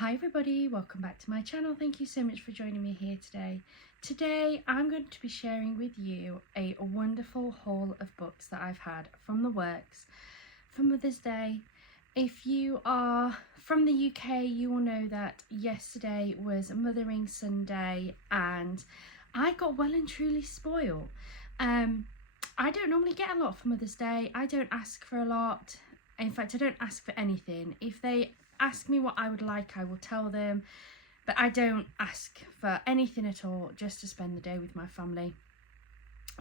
Hi everybody, welcome back to my channel. Thank you so much for joining me here today. Today I'm going to be sharing with you a wonderful haul of books that I've had from the works for Mother's Day. If you are from the UK, you will know that yesterday was Mothering Sunday and I got well and truly spoiled. I don't normally get a lot for Mother's Day. I don't ask for a lot. In fact, I don't ask for anything. If they ask me what I would like, I will tell them, but I don't ask for anything at all, just to spend the day with my family.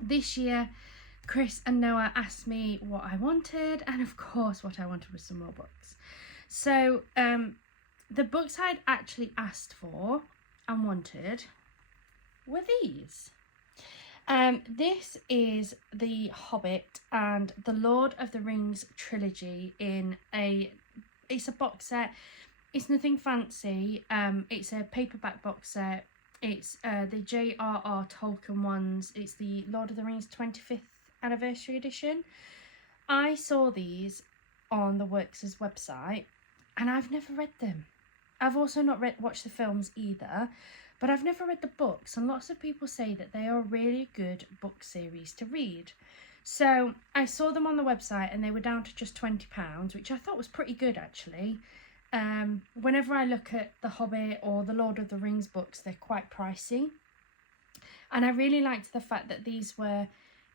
This year, Chris and Noah asked me what I wanted, and of course what I wanted was some more books. So the books I'd actually asked for and wanted were these. This is The Hobbit and the Lord of the Rings trilogy it's a box set. It's nothing fancy. It's a paperback box set. It's the J.R.R. Tolkien ones. It's the Lord of the Rings 25th anniversary edition. I saw these on the Works' website and I've never read them. I've also not watched the films either, but I've never read the books, and lots of people say that they are a really good book series to read. So I saw them on the website and they were down to just £20, which I thought was pretty good actually. Whenever I look at The Hobbit or the Lord of the Rings books, they're quite pricey. And I really liked the fact that these were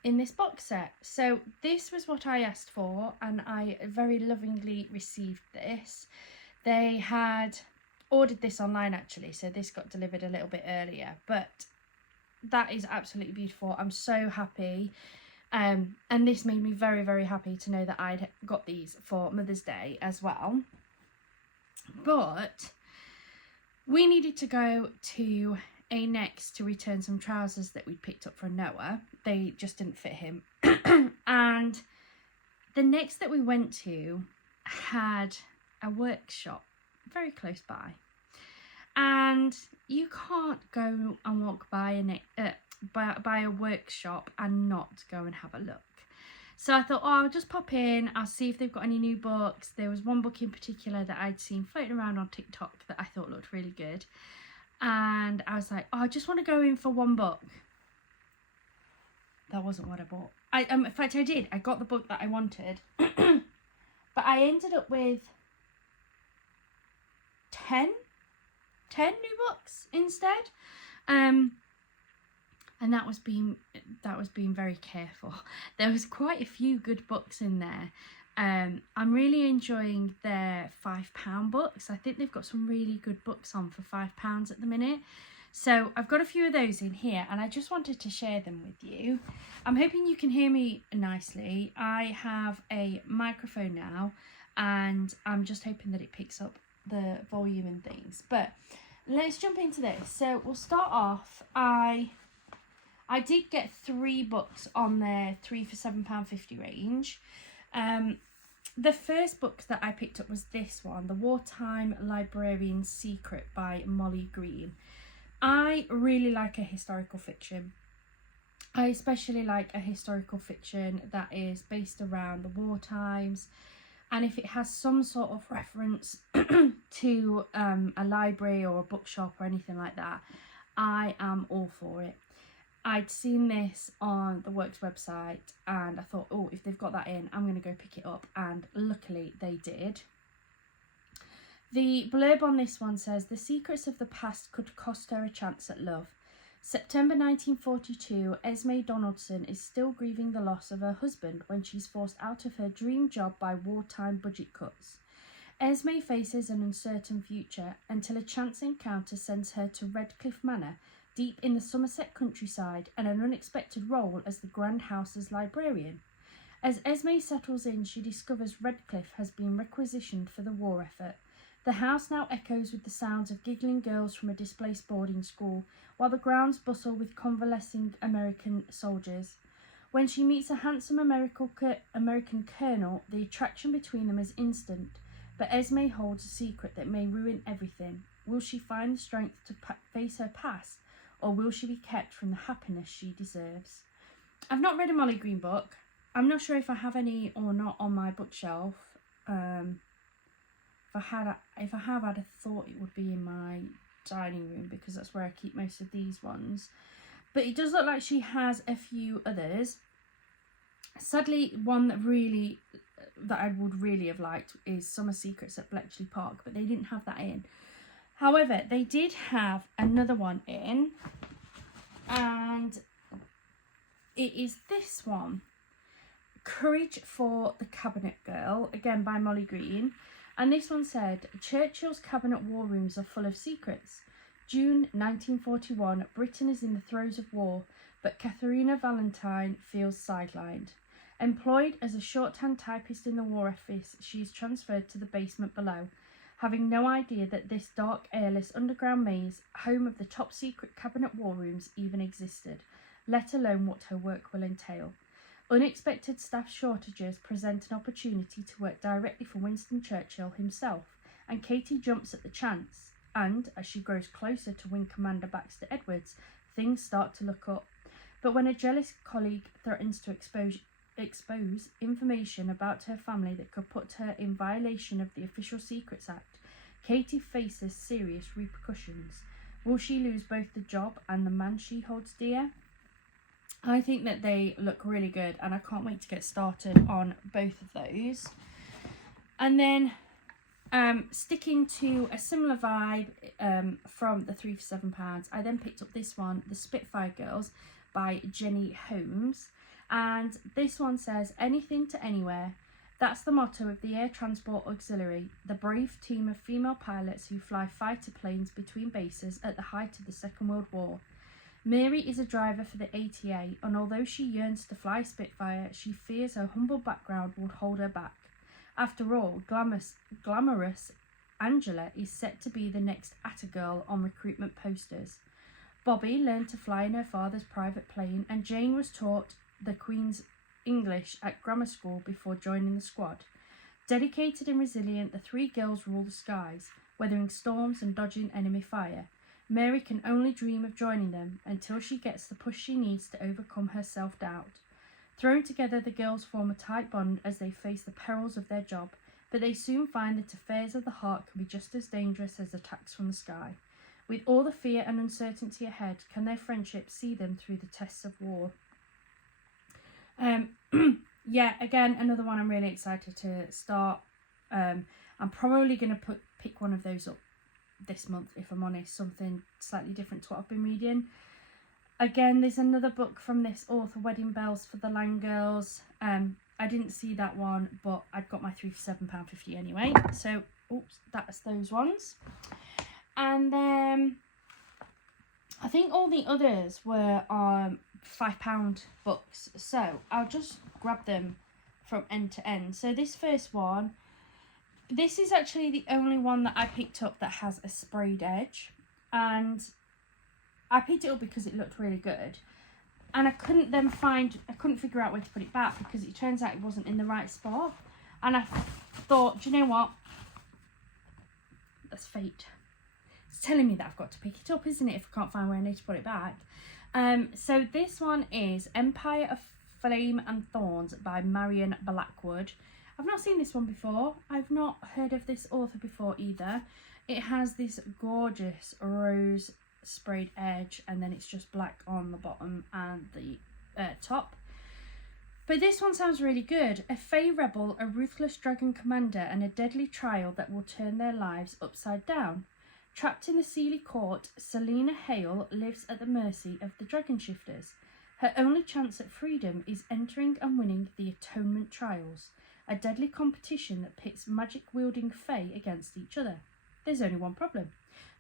in this box set. So this was what I asked for and I very lovingly received this. They had ordered this online actually, so this got delivered a little bit earlier, but that is absolutely beautiful. I'm so happy. And this made me very, very happy to know that I'd got these for Mother's Day as well. But we needed to go to a Next to return some trousers that we'd picked up for Noah. They just didn't fit him. And the Next that we went to had a workshop very close by. And you can't go and walk by a workshop and not go and have a look. So I thought, I'll just pop in, I'll see if they've got any new books. There was one book in particular that I'd seen floating around on TikTok that I thought looked really good. And I was like, I just want to go in for one book. That wasn't what I bought. In fact, I did. I got the book that I wanted. But I ended up with 10 new books instead. And that was being very careful. There was quite a few good books in there. I'm really enjoying their £5 books. I think they've got some really good books on for £5 at the minute. So I've got a few of those in here and I just wanted to share them with you. I'm hoping you can hear me nicely. I have a microphone now and I'm just hoping that it picks up the volume and things. But let's jump into this. So we'll start off. I did get 3 books on their 3 for £7.50 range. The first book that I picked up was this one, The Wartime Librarian's Secret by Molly Green. I really like a historical fiction. I especially like a historical fiction that is based around the war times. And if it has some sort of reference to a library or a bookshop or anything like that, I am all for it. I'd seen this on the Works website and I thought, if they've got that in, I'm going to go pick it up. And luckily they did. The blurb on this one says, the secrets of the past could cost her a chance at love. September 1942, Esme Donaldson is still grieving the loss of her husband when she's forced out of her dream job by wartime budget cuts. Esme faces an uncertain future until a chance encounter sends her to Redcliffe Manor, deep in the Somerset countryside, and an unexpected role as the Grand House's librarian. As Esme settles in, she discovers Redcliffe has been requisitioned for the war effort. The house now echoes with the sounds of giggling girls from a displaced boarding school, while the grounds bustle with convalescing American soldiers. When she meets a handsome American colonel, the attraction between them is instant, but Esme holds a secret that may ruin everything. Will she find the strength to face her past, or will she be kept from the happiness she deserves? I've not read a Molly Green book. I'm not sure if I have any or not on my bookshelf. if I have had a thought, it would be in my dining room, because that's where I keep most of these ones. But it does look like she has a few others. Sadly, one that I would really have liked is Summer Secrets at Bletchley Park, but they didn't have that in. However, they did have another one in, and it is this one, Courage for the Cabinet Girl, again by Molly Green. And this one said, Churchill's cabinet war rooms are full of secrets. June 1941, Britain is in the throes of war, but Katharina Valentine feels sidelined. Employed as a shorthand typist in the War Office, she is transferred to the basement below, having no idea that this dark, airless underground maze, home of the top secret cabinet war rooms, even existed, let alone what her work will entail. Unexpected staff shortages present an opportunity to work directly for Winston Churchill himself, and Katie jumps at the chance. And, as she grows closer to Wing Commander Baxter Edwards, things start to look up. But when a jealous colleague threatens to expose information about her family that could put her in violation of the Official Secrets Act, Katie faces serious repercussions. Will she lose both the job and the man she holds dear? I think that they look really good, and I can't wait to get started on both of those. And then sticking to a similar vibe from the 3 for £7, I then picked up this one, The Spitfire Girls by Jenny Holmes. And this one says, anything to anywhere. That's the motto of the Air Transport Auxiliary, the brave team of female pilots who fly fighter planes between bases at the height of the Second World War. Mary is a driver for the ATA, and although she yearns to fly Spitfire, she fears her humble background would hold her back. After all, glamorous Angela is set to be the next Atta girl on recruitment posters. Bobby learned to fly in her father's private plane, and Jane was taught the Queen's English at grammar school before joining the squad. Dedicated and resilient, the three girls rule the skies, weathering storms and dodging enemy fire. Mary can only dream of joining them until she gets the push she needs to overcome her self-doubt. Thrown together, the girls form a tight bond as they face the perils of their job, but they soon find that affairs of the heart can be just as dangerous as attacks from the sky. With all the fear and uncertainty ahead, can their friendship see them through the tests of war? Yeah, again, another one I'm really excited to start. I'm probably going to pick one of those up this month, if I'm honest, something slightly different to what I've been reading. Again, there's another book from this author, Wedding Bells for the Land Girls. I didn't see that one, but I'd got my 3 for £7.50 anyway. So, oops, that's those ones. And then I think all the others were £5 books. So I'll just grab them from end to end. So this first one, this is actually the only one that I picked up that has a sprayed edge, and I picked it up because it looked really good, and I couldn't figure out where to put it back because it turns out it wasn't in the right spot. And I thought, do you know what, that's fate, it's telling me that I've got to pick it up, isn't it, if I can't find where I need to put it back. So this one is Empire of Flame and Thorns by Marion Blackwood. I've not seen this one before. I've not heard of this author before either. It has this gorgeous rose sprayed edge, and then it's just black on the bottom and the top. But this one sounds really good. A Fey rebel, a ruthless dragon commander, and a deadly trial that will turn their lives upside down. Trapped in the Sealy court, Selena Hale lives at the mercy of the dragon shifters. Her only chance at freedom is entering and winning the Atonement Trials, a deadly competition that pits magic-wielding Fae against each other. There's only one problem.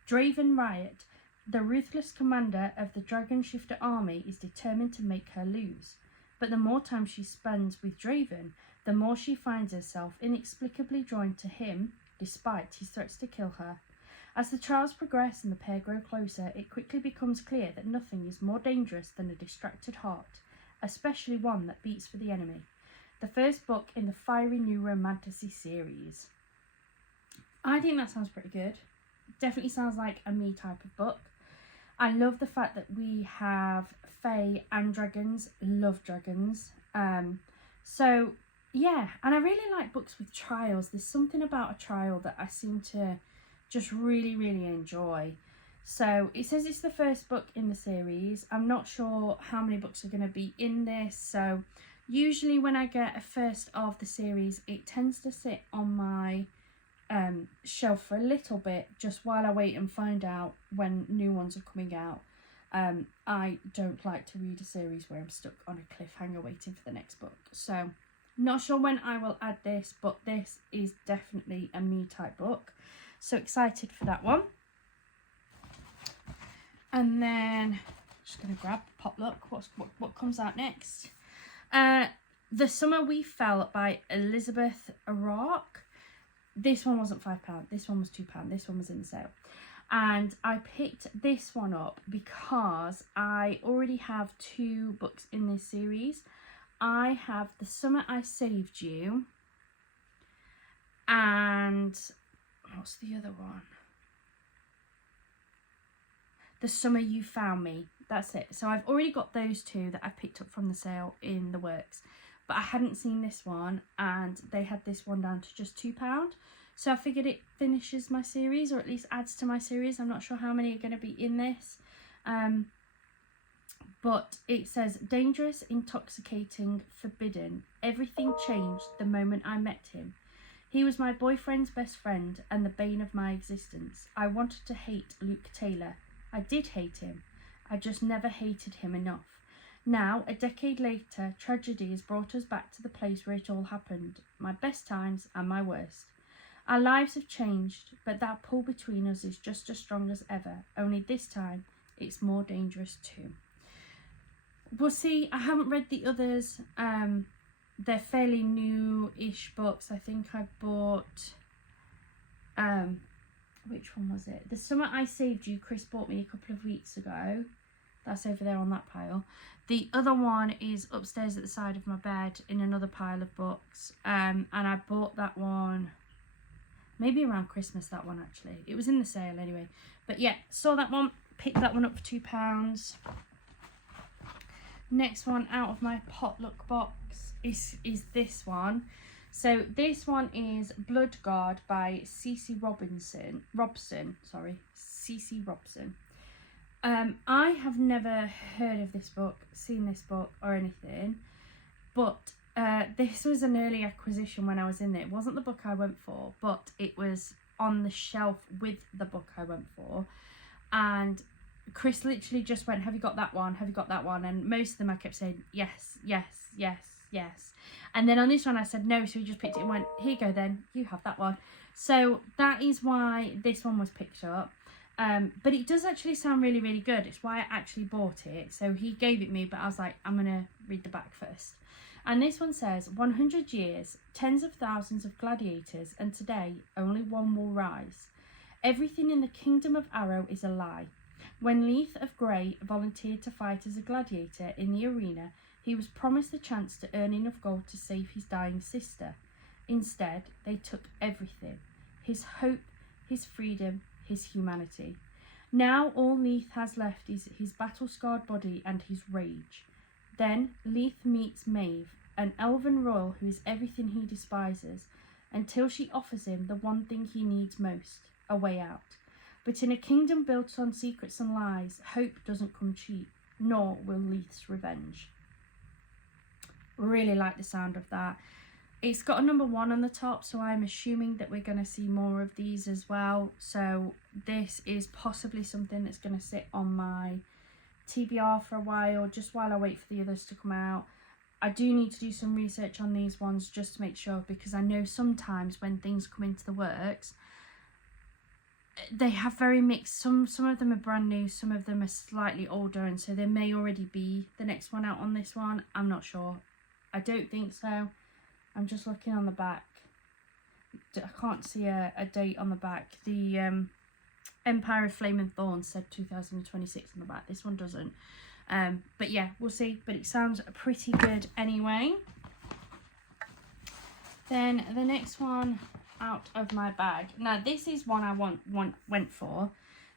Draven Riot, the ruthless commander of the Dragon Shifter army, is determined to make her lose. But the more time she spends with Draven, the more she finds herself inexplicably drawn to him, despite his threats to kill her. As the trials progress and the pair grow closer, it quickly becomes clear that nothing is more dangerous than a distracted heart, especially one that beats for the enemy. The first book in the fiery new romantasy series. I think that sounds pretty good. Definitely sounds like a me type of book. I love the fact that we have Fae and dragons. Love dragons. So yeah, and I really like books with trials. There's something about a trial that I seem to just really, really enjoy. So it says it's the first book in the series. I'm not sure how many books are going to be in this. So usually when I get a first of the series, it tends to sit on my shelf for a little bit, just while I wait and find out when new ones are coming out. I don't like to read a series where I'm stuck on a cliffhanger waiting for the next book. So not sure when I will add this, but this is definitely a me type book. So excited for that one. And then just going to grab Pop Look. What comes out next? The Summer We Fell by Elizabeth Rock. This one wasn't £5. This one was £2. This one was in the sale. And I picked this one up because I already have 2 books in this series. I have The Summer I Saved You, and what's the other one? The Summer You Found Me. That's it. So I've already got those 2 that I picked up from the sale in the works, but I hadn't seen this one, and they had this one down to just £2. So I figured it finishes my series, or at least adds to my series. I'm not sure how many are going to be in this. But it says, dangerous, intoxicating, forbidden. Everything changed the moment I met him. He was my boyfriend's best friend and the bane of my existence. I wanted to hate Luke Taylor. I did hate him. I just never hated him enough. Now, a decade later, tragedy has brought us back to the place where it all happened. My best times and my worst. Our lives have changed, but that pull between us is just as strong as ever. Only this time, it's more dangerous too. We'll see. I haven't read the others. They're fairly new-ish books. I think I bought... which one was it? The Summer I Saved You, Chris bought me a couple of weeks ago. That's over there on that pile. The other one is upstairs at the side of my bed in another pile of books. And I bought that one maybe around Christmas, that one actually. It was in the sale anyway. But yeah, saw that one, picked that one up for £2. Next one out of my potluck box is this one. So this one is Blood God by Cece Robson. I have never heard of this book, seen this book or anything, but this was an early acquisition when I was in there. It wasn't the book I went for, but it was on the shelf with the book I went for. And Chris literally just went, have you got that one? Have you got that one? And most of them I kept saying, yes, yes, yes, yes. And then on this one I said no, so he just picked it and went, here you go then, you have that one. So that is why this one was picked up. But it does actually sound really, really good. It's why I actually bought it. So he gave it me, but I was like, I'm going to read the back first. And this one says, 100 years, tens of thousands of gladiators, and today only one will rise. Everything in the kingdom of Arrow is a lie. When Leith of Grey volunteered to fight as a gladiator in the arena, he was promised the chance to earn enough gold to save his dying sister. Instead, they took everything. His hope, his freedom, his humanity. Now all Leith has left is his battle-scarred body and his rage. Then Leith meets Maeve, an elven royal who is everything he despises, until she offers him the one thing he needs most, a way out. But in a kingdom built on secrets and lies, hope doesn't come cheap, nor will Leith's revenge. Really like the sound of that. It's got a number 1 on the top, so I'm assuming that we're going to see more of these as well. So this is possibly something that's going to sit on my TBR for a while, just while I wait for the others to come out. I do need to do some research on these ones just to make sure, because I know sometimes when things come into the works, they have very mixed. Some of them are brand new, some of them are slightly older, and so there may already be the next one out on this one. I'm not sure. I don't think so. I'm just looking on the back. I can't see a date on the back. The Empire of Flame and Thorns said 2026 on the back. This one doesn't. But yeah, we'll see. But it sounds pretty good anyway. Then the next one out of my bag. Now this is one I went for.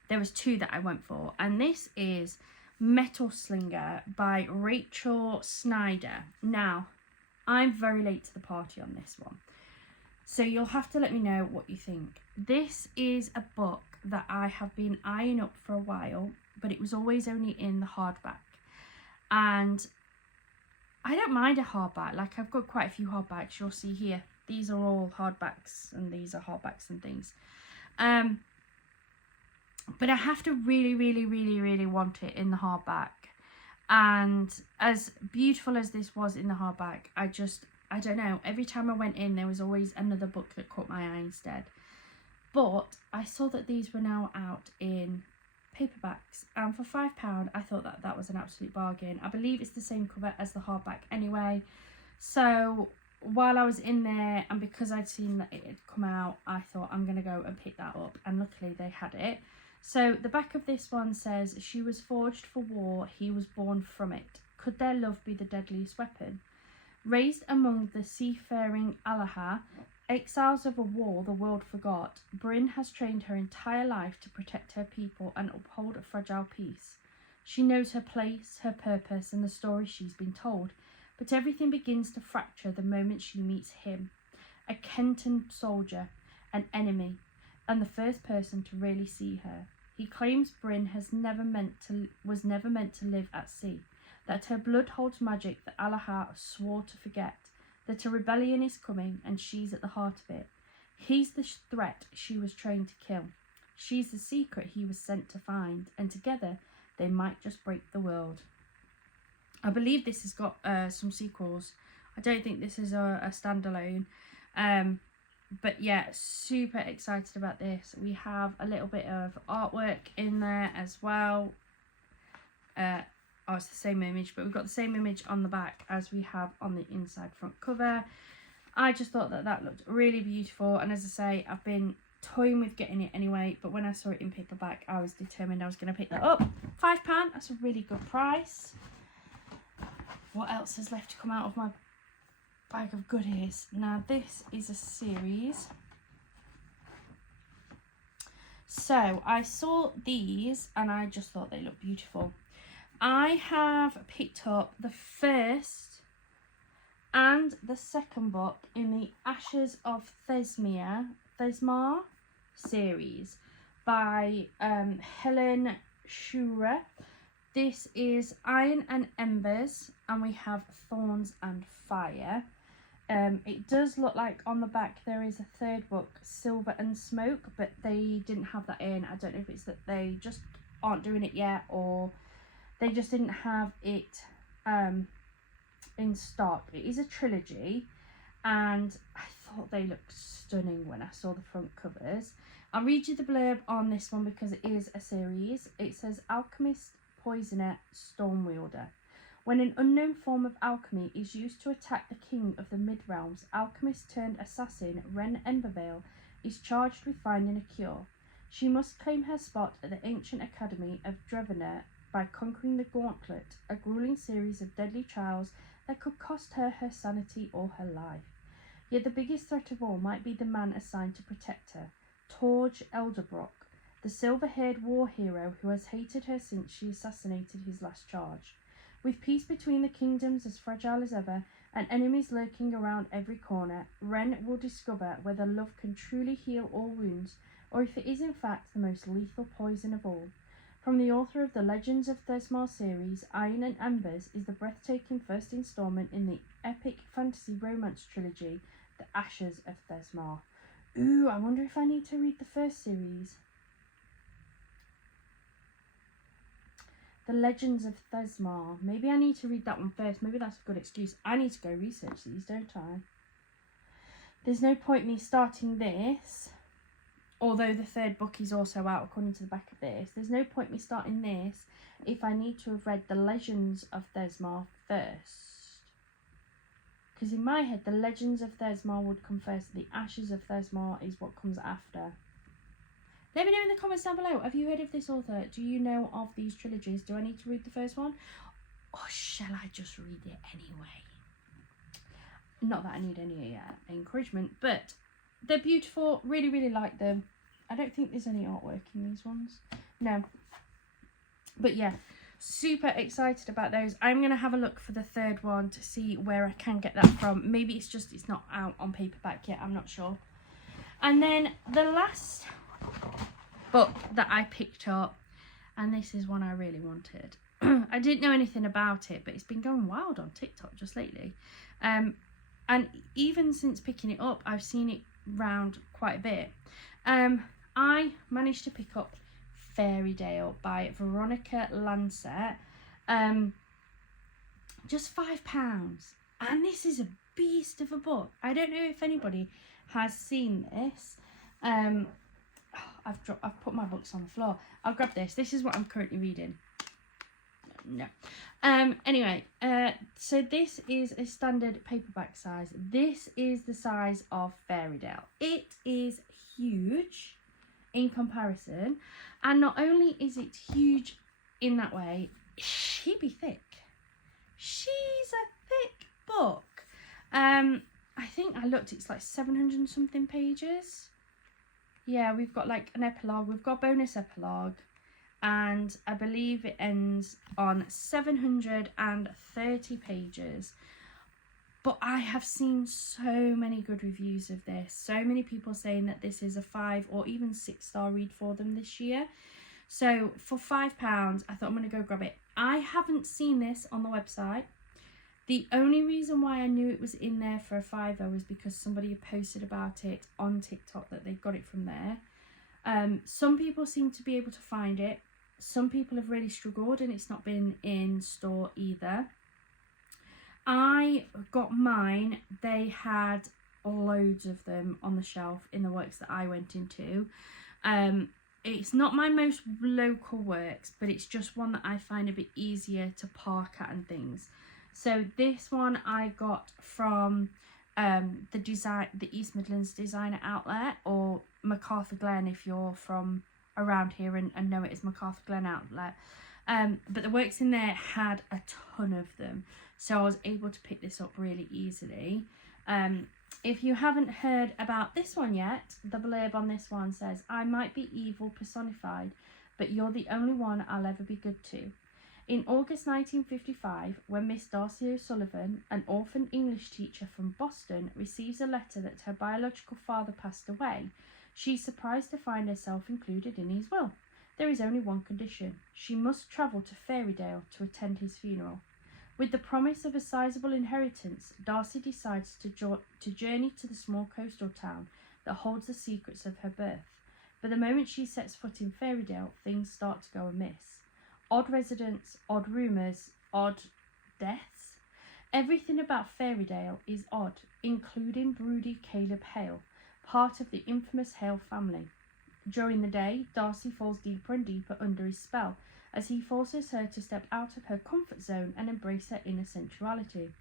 There was 2 that I went for, and this is Metal Slinger by Rachel Snyder. Now I'm very late to the party on this one. So you'll have to let me know what you think. This is a book that I have been eyeing up for a while, but it was always only in the hardback. And I don't mind a hardback. Like, I've got quite a few hardbacks. You'll see here. These are all hardbacks, and these are hardbacks and things. But I have to really, really, really, really want it in the hardback. And as beautiful as this was in the hardback, I don't know, every time I went in, there was always another book that caught my eye instead. But I saw that these were now out in paperbacks, and for £5 I thought that that was an absolute bargain. I believe it's the same cover as the hardback anyway. So while I was in there, and because I'd seen that it had come out, I thought I'm going to go and pick that up, and luckily they had it. So the back of this one says, "She was forged for war, he was born from it. Could their love be the deadliest weapon? Raised among the seafaring Alaha, exiles of a war the world forgot, Bryn has trained her entire life to protect her people and uphold a fragile peace. She knows her place, her purpose, and the story she's been told, but everything begins to fracture the moment she meets him, a Kenton soldier, an enemy, and the first person to really see her. He claims Bryn was never meant to live at sea, that her blood holds magic that Alaha swore to forget, that a rebellion is coming and she's at the heart of it. He's the threat she was trained to kill. She's the secret he was sent to find, and together they might just break the world." I believe this has got some sequels. I don't think this is a standalone. But yeah, super excited about this. We have a little bit of artwork in there as well. Oh, it's the same image, but we've got the same image on the back as we have on the inside front cover. I just thought that that looked really beautiful, and as I say, I've been toying with getting it anyway, but when I saw it in paperback, I was determined I was going to pick that up. £5, that's a really good price. What else has left to come out of my bag of goodies? Now, this is a series. So I saw these and I just thought they looked beautiful. I have picked up the first and the second book in the Ashes of Thesmar series by Helen Schurer. This is Iron and Embers, and we have Thorns and Fire. It does look like on the back there is a third book, Silver and Smoke, but they didn't have that in. I don't know if it's that they just aren't doing it yet, or they just didn't have it in stock. It is a trilogy, and I thought they looked stunning when I saw the front covers. I'll read you the blurb on this one because it is a series. It says, "Alchemist, poisoner, stormwielder. When an unknown form of alchemy is used to attack the king of the mid-realms, alchemist turned assassin Ren Embervale is charged with finding a cure. She must claim her spot at the ancient academy of Drevener by conquering the Gauntlet, a grueling series of deadly trials that could cost her her sanity or her life. Yet the biggest threat of all might be the man assigned to protect her, Torge Elderbrock, the silver-haired war hero who has hated her since she assassinated his last charge. With peace between the kingdoms as fragile as ever, and enemies lurking around every corner, Ren will discover whether love can truly heal all wounds, or if it is in fact the most lethal poison of all. From the author of the Legends of Thesmar series, Iron and Embers is the breathtaking first installment in the epic fantasy romance trilogy, The Ashes of Thesmar." Ooh, I wonder if I need to read the first series. The Legends of Thesmar. Maybe I need to read that one first. Maybe that's a good excuse. I need to go research these, don't I? There's no point me starting this, although the third book is also out according to the back of this. There's no point me starting this if I need to have read the Legends of Thesmar first. Because in my head, the Legends of Thesmar would come first. The Ashes of Thesmar is what comes after. Let me know in the comments down below. Have you heard of this author? Do you know of these trilogies? Do I need to read the first one? Or shall I just read it anyway? Not that I need any encouragement, but they're beautiful. Really, really like them. I don't think there's any artwork in these ones. No. But yeah, super excited about those. I'm going to have a look for the third one to see where I can get that from. Maybe it's not out on paperback yet, I'm not sure. And then the last book that I picked up, and this is one I really wanted. I didn't know anything about it, but it's been going wild on TikTok just lately. And even since picking it up, I've seen it round quite a bit. I managed to pick up Fairy by Veronica Lancet. Just £5. And this is a beast of a book. I don't know if anybody has seen this. I've put my books on the floor. I'll grab this. This is what I'm currently reading. No. Anyway, so this is a standard paperback size. This is the size of Fairy. It is huge in comparison, and not only is it huge in that way, she be thick. She's a thick book. I think I looked, it's like 700 and something pages. Yeah, we've got like an epilogue, we've got a bonus epilogue, and I believe it ends on 730 pages. But I have seen so many good reviews of this, so many people saying that this is a 5 or even 6-star read for them this year. So for £5, I thought I'm going to go grab it. I haven't seen this on the website. The only reason why I knew it was in there for a £5 was because somebody had posted about it on TikTok that they got it from there. Some people seem to be able to find it. Some people have really struggled and it's not been in store either. I got mine. They had loads of them on the shelf in the works that I went into. It's not my most local works, but it's just one that I find a bit easier to park at and things. So this one I got from the East Midlands Designer Outlet, or MacArthur Glen if you're from around here and know it as MacArthur Glen Outlet. But the works in there had a ton of them, so I was able to pick this up really easily. If you haven't heard about this one yet, the blurb on this one says, "I might be evil personified, but you're the only one I'll ever be good to." In August 1955, when Miss Darcy O'Sullivan, an orphan English teacher from Boston, receives a letter that her biological father passed away, she's surprised to find herself included in his will. There is only one condition. She must travel to Fairydale to attend his funeral. With the promise of a sizable inheritance, Darcy decides to journey to the small coastal town that holds the secrets of her birth. But the moment she sets foot in Fairydale, things start to go amiss. Odd residents, odd rumours, odd deaths. Everything about Fairydale is odd, including broody Caleb Hale, part of the infamous Hale family. During the day, Darcy falls deeper and deeper under his spell, as he forces her to step out of her comfort zone and embrace her inner sensuality.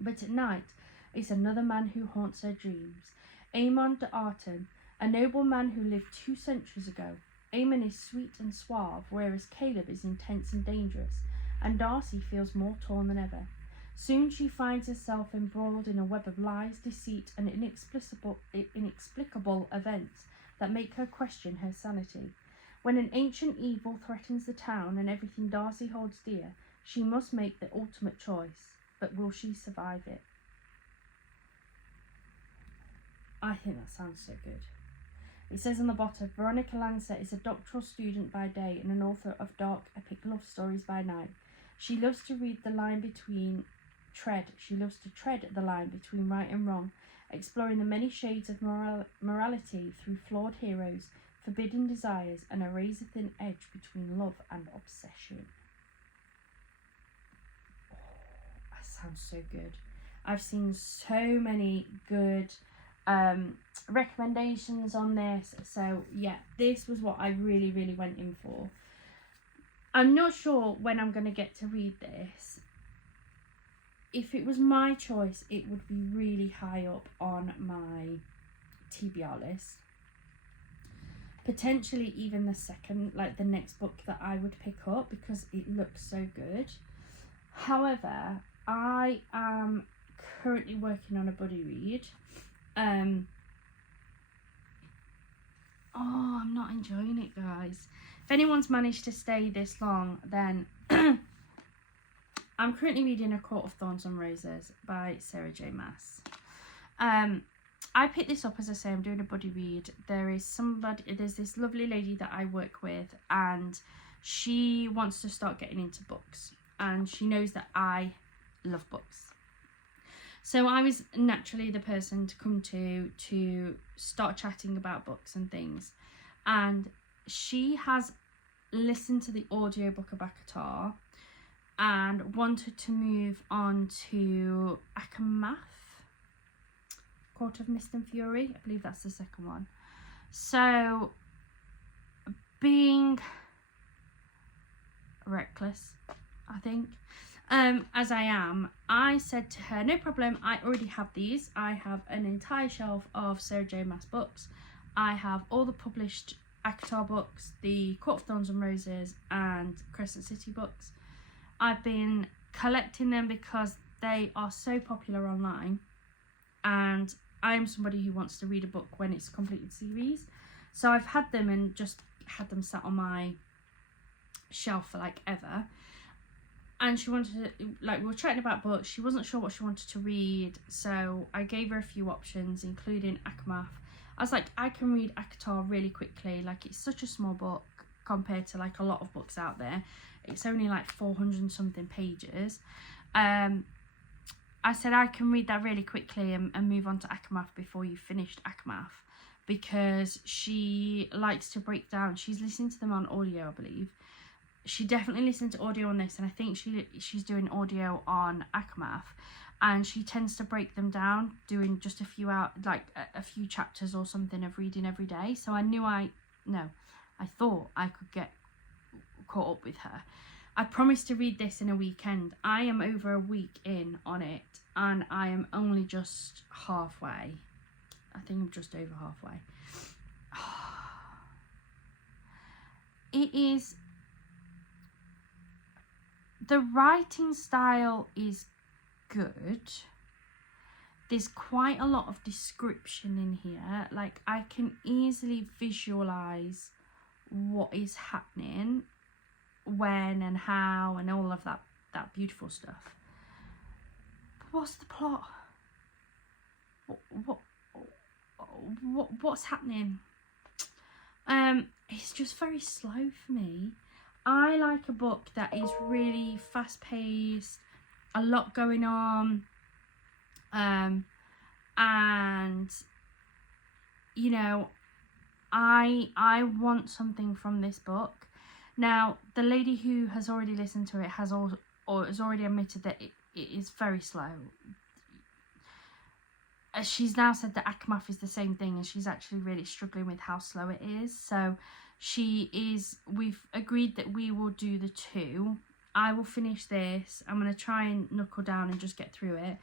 But at night, it's another man who haunts her dreams. Amon de Arton, a noble man who lived 2 centuries ago. Amon is sweet and suave, whereas Caleb is intense and dangerous, and Darcy feels more torn than ever. Soon she finds herself embroiled in a web of lies, deceit, and inexplicable events that make her question her sanity. When an ancient evil threatens the town and everything Darcy holds dear, she must make the ultimate choice. But will she survive it? I think that sounds so good. It says on the bottom, Veronica Lancet is a doctoral student by day and an author of dark epic love stories by night. She loves to tread the line between right and wrong, exploring the many shades of morality through flawed heroes, forbidden desires, and a razor-thin edge between love and obsession. Oh, that sounds so good. I've seen so many good recommendations on this, so yeah, this was what I really went in for. I'm not sure when I'm going to get to read this. If it was my choice, it would be really high up on my TBR list, potentially even the second, like the next book that I would pick up, because it looks so good. However, I am currently working on a buddy read. Oh, I'm not enjoying it, guys. If anyone's managed to stay this long, then I'm currently reading A Court of Thorns and Roses by Sarah J. Maas. I picked this up, as I say, I'm doing a buddy read. There's this lovely lady that I work with, and she wants to start getting into books, and she knows that I love books. So I was naturally the person to come to start chatting about books and things. And she has listened to the audiobook of ACOTAR and wanted to move on to ACOMAF, Court of Mist and Fury. I believe that's the second one. So, being reckless, I think, as I am, I said to her, no problem, I already have these. I have an entire shelf of Sarah J. Maas books. I have all the published ACOTAR books, the Court of Thorns and Roses and Crescent City books. I've been collecting them because they are so popular online, and I'm somebody who wants to read a book when it's a completed series. So I've had them and just had them sat on my shelf for like ever. And she wanted to, like, we were chatting about books. She wasn't sure what she wanted to read, so I gave her a few options, including ACOMAF. I was like, I can read ACOTAR really quickly. Like, it's such a small book compared to like a lot of books out there. It's only like 400 and something pages. I said I can read that really quickly and move on to ACOMAF before you finished ACOMAF, because she likes to break down. She's listening to them on audio, I believe. She definitely listened to audio on this, and I think she's doing audio on ACOMAF, and she tends to break them down, doing just a few chapters or something of reading every day. So I thought I could get caught up with her. I promised to read this in a weekend. I am over a week in on it, and I am only just halfway. I think I'm just over halfway. It is... The writing style is good. There's quite a lot of description in here. Like, I can easily visualize what is happening, when and how, and all of that beautiful stuff. But what's the plot? What's happening? It's just very slow for me. I like a book that is really fast paced, a lot going on, and you know, I want something from this book. Now, the lady who has already listened to it has already admitted that it is very slow. She's now said that ACOMAF is the same thing, and she's actually really struggling with how slow it is. So we've agreed that we will do the two. I will finish this. I'm going to try and knuckle down and just get through it.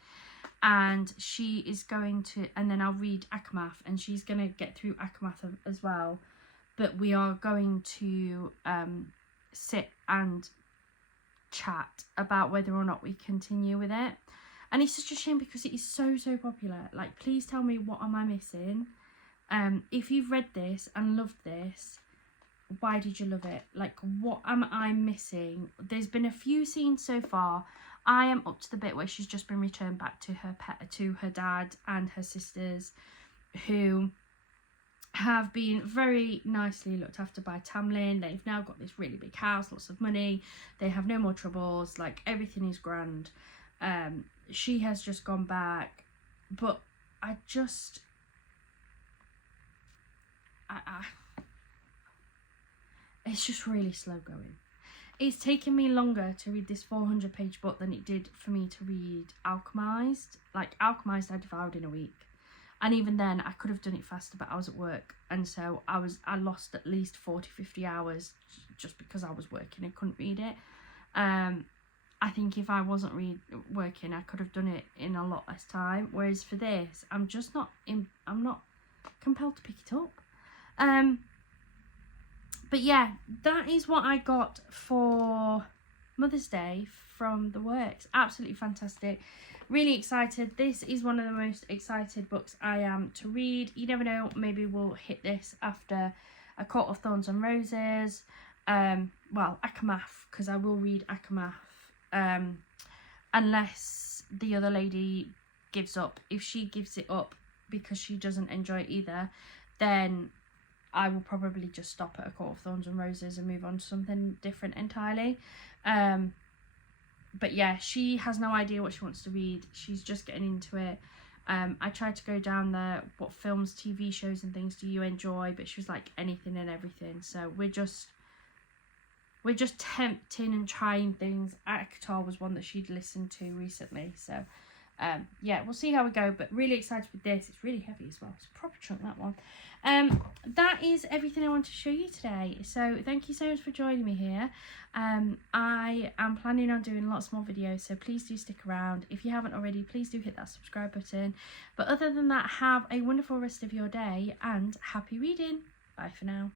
And she is going to, and then I'll read ACOMAF, and she's going to get through ACOMAF as well. But we are going to sit and chat about whether or not we continue with it. And it's such a shame because it is so popular. Like, please tell me, what am I missing? If you've read this and loved this, why did you love it? Like, what am I missing? There's been a few scenes so far. I am up to the bit where she's just been returned back to her dad and her sisters, who have been very nicely looked after by Tamlin. They've now got this really big house, lots of money. They have no more troubles. Like, everything is grand. She has just gone back, but it's just really slow going. It's taken me longer to read this 400-page book than it did for me to read Alchemized. Like, Alchemized I devoured in a week. And even then, I could have done it faster, but I was at work. And so I lost at least 40-50 hours just because I was working and couldn't read it. I think if I wasn't working, I could have done it in a lot less time. Whereas for this, I'm not compelled to pick it up. But yeah, that is what I got for Mother's Day from the works. Absolutely fantastic. really excited. This is one of the most excited books I am to read. You never know, maybe we'll hit this after A Court of Thorns and Roses. Well, Akamath, because I will read Akamath, unless the other lady gives up. If she gives it up because she doesn't enjoy it either, then I will probably just stop at A Court of Thorns and Roses and move on to something different entirely. But yeah, she has no idea what she wants to read. She's just getting into it. I tried to go down there, what films, TV shows and things do you enjoy? But she was like, anything and everything. So we're just tempting and trying things. Akatar was one that she'd listened to recently. So yeah, we'll see how we go, but really excited with this. It's really heavy as well. It's a proper chunk, that one. That is everything I want to show you today. So thank you so much for joining me here. I am planning on doing lots more videos, so please do stick around. If you haven't already, please do hit that subscribe button. But other than that, have a wonderful rest of your day and happy reading. Bye for now.